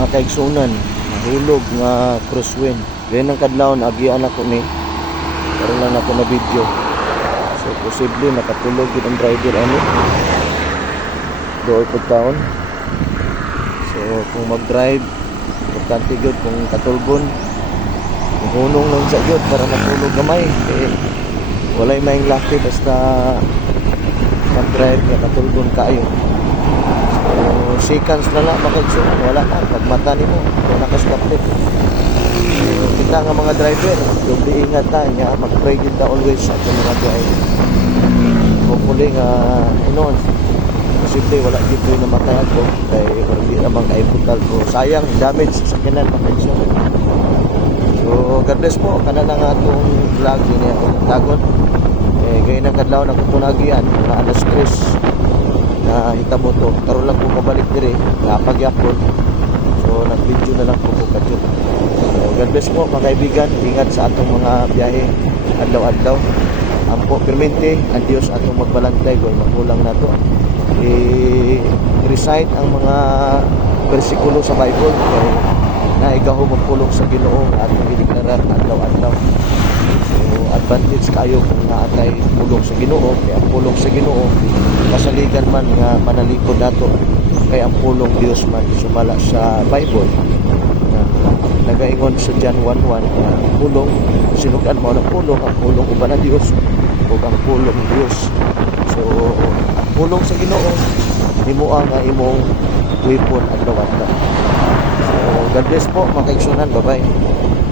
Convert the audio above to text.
makaigsunan nahulog nga crosswind. Then ang kadlawon agian ako ni karon lang ako na video. So posible nakatulog gid ang driver ani. Doon pud taon. So kung mag-drive importante gyud kung katulgon hunong lang sa gyud para matulog gamay kay walay maing laki basta mag-drive nga katulgon kayo. So seconds na lang makaigsunan wala na pag mata nimo kung naka-stop. So, kita nga mga driver doble ingat ta nya mag-pray gyud ta always sa atong mga biyahe. Hopefully nga inon posible wala gyud koy namatay ako kay hindi namang kaibutal ko sayang damage sa sakyanan makaigsunan. So God bless po kana lang atong vlog din ako tagon gaya ng kadlaw na kutunagian mga alas 3 na hitabo to karon lang ko kabalik dire napagyapon. So nag-video na lang po ko kadyo. So God bless po mga kaibigan, ingat sa atong mga biyahe adlaw-adlaw. Ampo permente ang Dios atong magbalantay kung makulang nato. I-recite ang mga bersikulo sa Bible kay naigaho magpulong sa Ginoo atong gideklara adlaw-adlaw. So advantage kayo kung naatay pulong sa Ginoo kay ang pulong sa Ginoo kasaligan man nga manalikod nato kay ang pulong Dios man sumala sa Bible na nagaingon sa John 1:1 na pulong sinugan mo ang pulong uban na Dios ug ang pulong Dios. So ang pulong sa Ginoo himuang nga imong weapon adlaw-adlaw. So God bless po mga kaigsunan, bye bye.